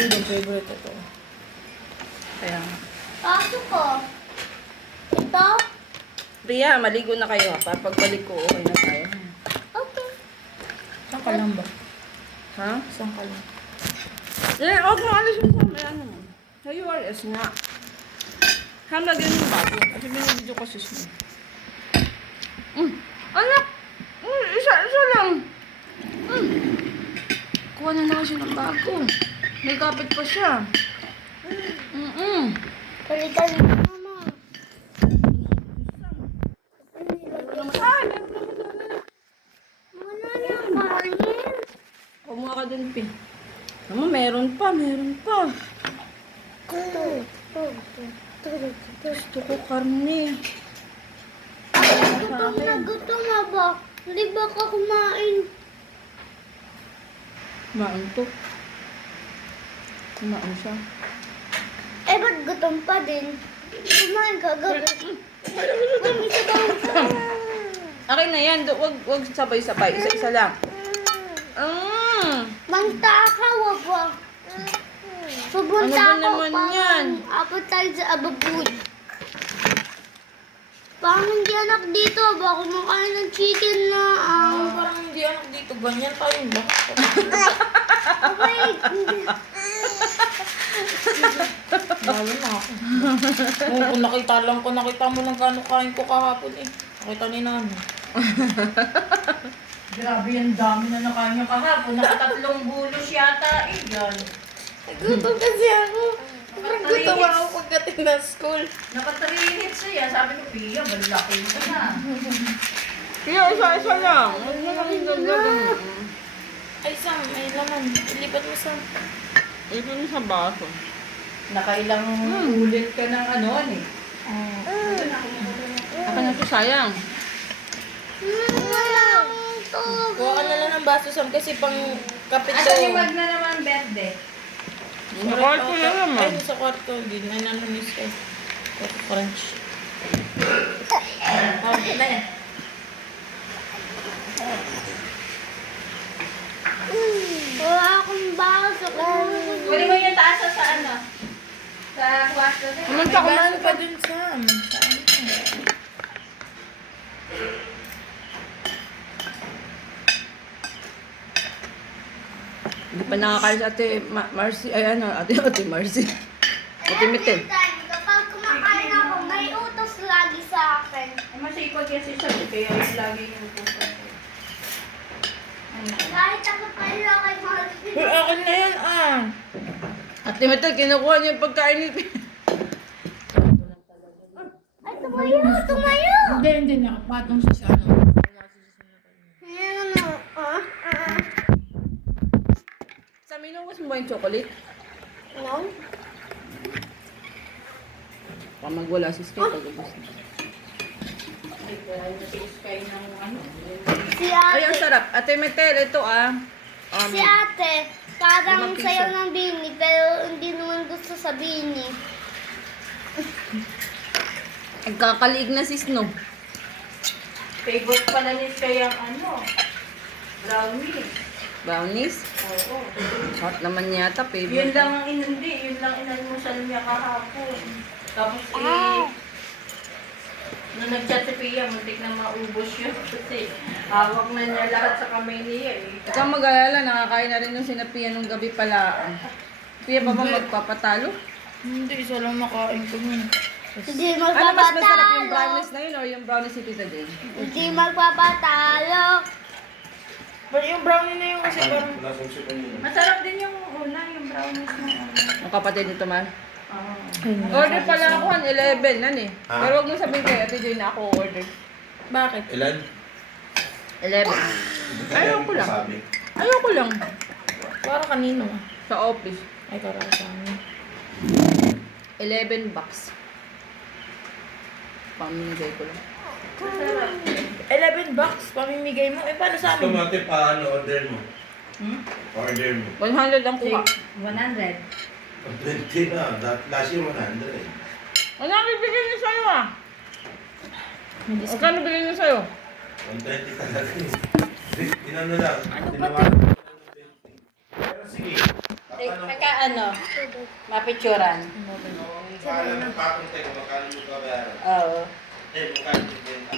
Alin din favorite ito? Kaya. Pasok ko. Ito? Ria, maligo na kayo. Pagbalik ko, okay na tayo. Okay. Saan ka lang ba? Ha? Saan ka lang? Eh, huwag mo alis mo sa may ano. Sa URS nga. Ham, lagyan yung bago. Kasi binibidyo ko sis mo. Anak! Isa lang. Kuha na lang siya ng bago. May kapit pa siya. Kali-kali mama. Ay, meron naman doon. Wala na kanin. Kumuha ka dun, Pi. Mama, meron pa. Gusto ko karne. Gutom na gutom na ba? Hindi ba ka kumain? Kumain to. Kumain siya. Eh, ba't gutom pa din? Kumain ka gabi. Mag-isa daw ka. Akin na yan. Wag sabay-sabay. Isa-isa lang. Mangtaka, wag wag. Ano Pupunta ba ako naman yan? appetite sa ababud. Parang hindi anak dito. Baka kumakain ng chicken na Parang hindi anak dito. Ganyan tayong lahat. wait. Lalo na ako. Kung nakita mo lang gano'ng kain ko kahapon eh. Nakita ni Nano. Grabe yan, dami na nakain niya kahapon. Nakatatlong bulos yata eh. Yan. Gutom kasi ako. Parang gutom ako pagdating ng school. Naka-3 hits siya. Sabi ko, Pia, malaki mo na. Kaya isa-isa lang. Huwag mo lang gagawin. Ay, Sam, may laman. Ilipat mo, Sam. Ito na sa baso. Nakailang ulit ka ng ano eh. Ako na ito sayang. Wala to. Kuha ka na lang ng baso, Sam, kasi pang kapit Asa ni Mag na naman birthday? Sa kwarto na naman. Ay, sa kwarto. Hindi na nanunis ko. Crunch. Ano yan? Wala akong baso. Pwede mo yung taas sa ano? Sa kwarto din. Kumunta May kumain baso ka. pa dun, Sam. Saan ka? Hindi pa nakakain si Ate Marcy. Ay, ano, Ate Marcy. Ate Mitel. Kapag kumakain ako, may utos lagi sa akin. Ay, masipag kasi siya. Kaya yung lagi yung pupunta. Kahit ako tayo kay Marvin. Uy, akin na yan, Ate Mitel, kinukuha niya yung pagkain ni Pi. Ay, tumayo! Tumayo! Hindi. Nakapatong siya sa ano. Ayan na. Sa minungus mo ba yung chocolate? No? Pag magwala si Sky, pag gusto. Ay, kaya yung sky ng ano. Si Ay, ang ate. sarap. Ate Mitel, ito Si ate. Parang 5 piso. sayo ng bini, pero hindi naman gusto sa bini. Nagkakaliig na si Snow. Favorite pala ni Sky ang ano? Brownie. Brownies. Oo. Hot naman yata, Yun favorite. lang ang hindi. Yun lang inalmusal niya kahapon. Tapos nung nag-chat si Pia, muntik na maubos yun. Kasi hawak na niya lahat sa kamay niya eh. Ikaw mag-alala, nakakain na rin yung sinapian nung gabi pala. Pia ba magpapatalo? Hindi, isa lang nakain ko nun. Hindi Ano mas masarap yung magpapatalo. brownies na yun or yung brownies si Tita Jane? Hindi magpapatalo. Pero yung brownie na yun kasi parang... Masarap din yung una, yung brownies na ano. Ang kapatid ni Tomar. Oo. Order pala ako, 11, nan eh. Pero huwag mo sabihin kay Ate Jane na ako order. Bakit? Ilan? 11. Ayoko lang. Ayoko lang. Para kanino? Sa office. Ay, para sa amin. 11 bucks. Pamimigay ko lang. 11 bucks, pamimigay mo. Eh, paano sa Gusto amin? mo ate, paano order mo? Hmm? Order mo. 100 ang kuha. 100. 20 na. Last year 100 eh. Ano ang bibigyan niyo sa'yo ah? Magkano bigyan niyo sa'yo? 120 talaga eh. Inano lang. Ano ba tinawagan ko lang ng 20. Pero sige. Pagka ano, mapicturan. Kung kala ng patong tayo, kung makala mo kabayaran. Oo. Magkano yung benta.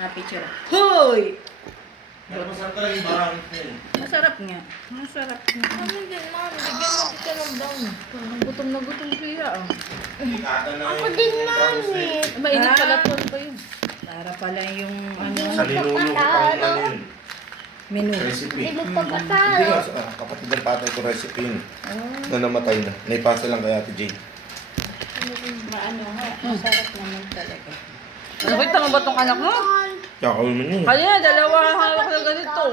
Mapicturan. Hoy! Pero masarap talaga yung marangit na yun. Masarap nga. Masarap nga. Ano din, mami? Bigyan mo kita ng brown. Gutom na gutom siya. Oh. Ikata na Ako yung din, browns na mami. yun. Mainit pala Ah. po pa yun. Para pala yung ano, Sa linulong ko pang ano yun. menu. Recipe. Hindi mo Hindi pagkatalo. nga, kapatid ng patay ko recipe yun. Na namatay na. Naipasa lang kay Ate Jane. Maano nga, masarap naman talaga. Nakita mo ba tong anak mo? Kakawin mo yun. Kaya, dalawa hawak na ganito.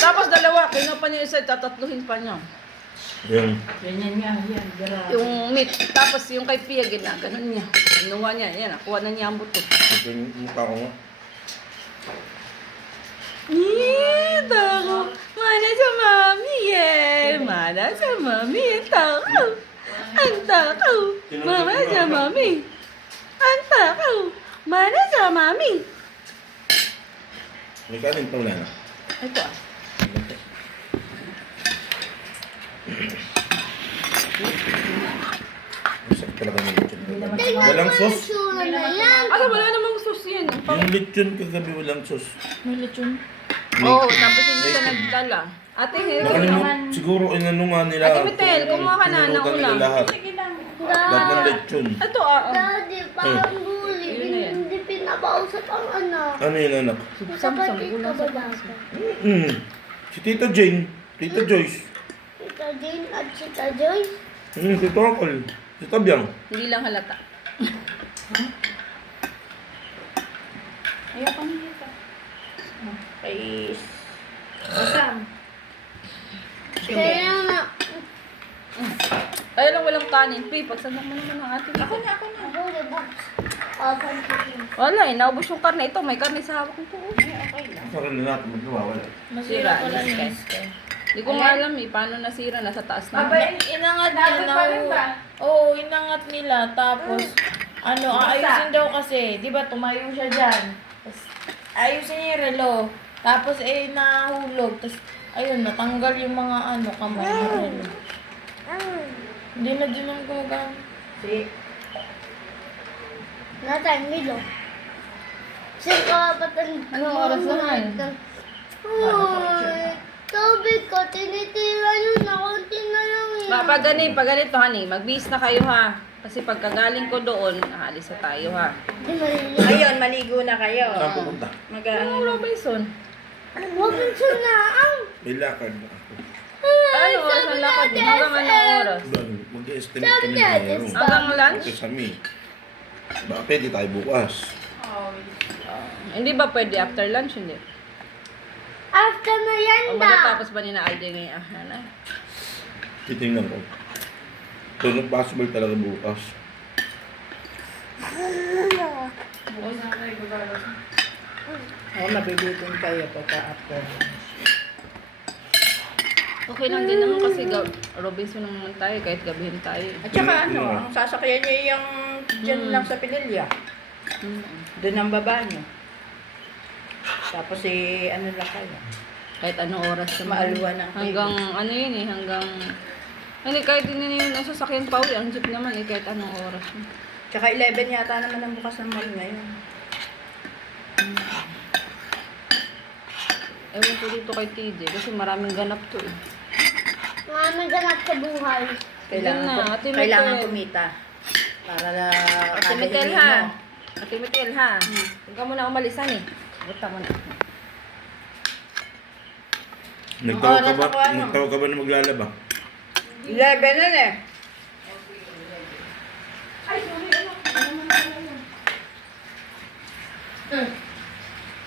Tapos dalawa, kinuha niya isa, tatatluhin pa niya. Yan. Ganyan nga, yan. Grabe. Yung meat, tapos yung kay Pia, ganun niya. Inuha niya, yan, nakuha na niya ang buto. Ito yung mukha ko nga. Tako, mana sa mami eh. Mana sa mami, tako. Ang tako, mana sa mami. Ang tako, mana sa mami. May kanin pa wala na. Ito ah. Masarap talaga yung lechon. Walang sauce. Sura na yan. Asa wala namang sauce yan. Yung lechon kagabi walang sauce. May lechon. Oo, tapos hindi siya nagdala. Ate, ito naman. Nakalimut, siguro inano nga nila. Ate Mitel, kumuha ka na ng Pinunutan nila ulam. lahat. Lahat ng lechon. Ito ah. Daddy, parang bully. Yun na yan. Hindi pinapausap ang anak. Ano yun anak? Kapatid ka ba bata? Si Tita Jane. Tita Joyce. Tita Jane at Tita Joyce. Si Tokol. Si Tabyang. Hindi lang halata. Ayoko na dito. Kay Sam. Kaya nga, Kaya lang walang kanin. Pi, pagsanak mo naman ang ating. Ako na. ako na books. Asan ko yun? Wala eh, naubos yung karne. Ito, may karne sa hawak nito. Ay, okay lang. Para na natin magkawawala. Masira Sira, pala discard. yung sky. Hindi ko nga alam eh, paano nasira, nasa taas na. Abay, Inangat Dapat niya pa rin ba? Oo, inangat nila. Tapos, aayusin daw kasi. Di ba, tumayo siya dyan. Tapos, ayusin niya yung relo. Tapos, nahulog. Tapos, ayun, natanggal yung mga kamay ng relo. Hindi na dyan ang gumagana. Si Natay, Milo. Saan ka patan? Anong oras na nga eh? Uy, tubig ko, tinitira yun na konti na lang eh. Pag ganito, honey, magbihis na kayo ha. Kasi pagkagaling ko doon, aalis na tayo ha. Di maliliit. Ayun, maligo na kayo. Saan pupunta? Ano, Robinson? Huwag yung sunaang. May lakad na ako. Ano oras ang lakad mo? Hanggang anong oras? Mag-estimate kami ngayon. Hanggang lunch? Ito sa mi. Baka pwede tayo bukas. Hindi ba pwede after lunch? Hindi. After O merienda. matatapos ba ni na Alden ngayon? Ano? Titingnan ko. So, not possible talaga bukas. Oo, mabibitin kayo pagka after. Okay lang din naman kasi Robinson naman tayo kahit gabihin tayo. At saka ang sasakyan niya yung dyan lang sa Pililya. Doon ang baba niyo. Tapos ano lang kayo. Kahit anong oras naman. Maalwa ng Hanggang ano yun eh, hanggang... Hindi, kahit hindi na yun ang sasakyan pa uwi, ang jeep naman eh, kahit anong oras. Tsaka 11 yata naman ang bukas ng mall ngayon. Ewan ko dito kay TJ kasi maraming ganap to eh. Maraming ganap sa buhay. Kailangan, Yun na, Ate Mitel. kailangan kumita. Para na Ate Mitel ha. Ate Mitel ha. Huwag ka muna umalisan eh. Buta mo na. Nagtawag ka ba na maglalaba? 11 na eh.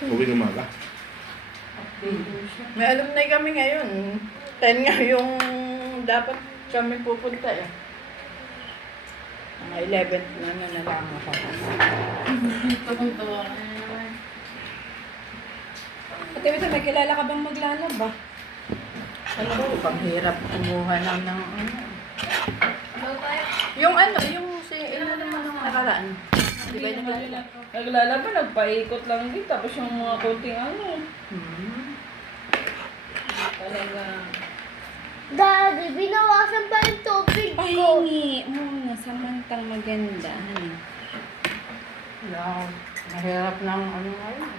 Uwi ng umaga. May alumni kami ngayon. 10 nga yung dapat kami pupunta eh. Mga 11 na lang ako. Ate Mitel, may kilala ka bang maglalaba? Ano ko, panghirap kumuha lang ng ano. Yung naman nung nakaraan. Di ba yung naglalala? Naglalaba, nagpaikot lang din. Tapos yung mga konting ano. Talaga. Daddy, binawasan pa yung tubig ko. Pahingi muna, samantang maganda. Mahirap ng ano ngayon.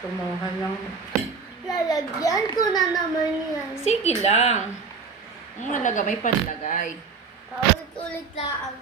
Tumuhan ng... Lalagyan ko na naman yan. Sige lang. Ang halaga may panlagay. Paulit-ulit lang.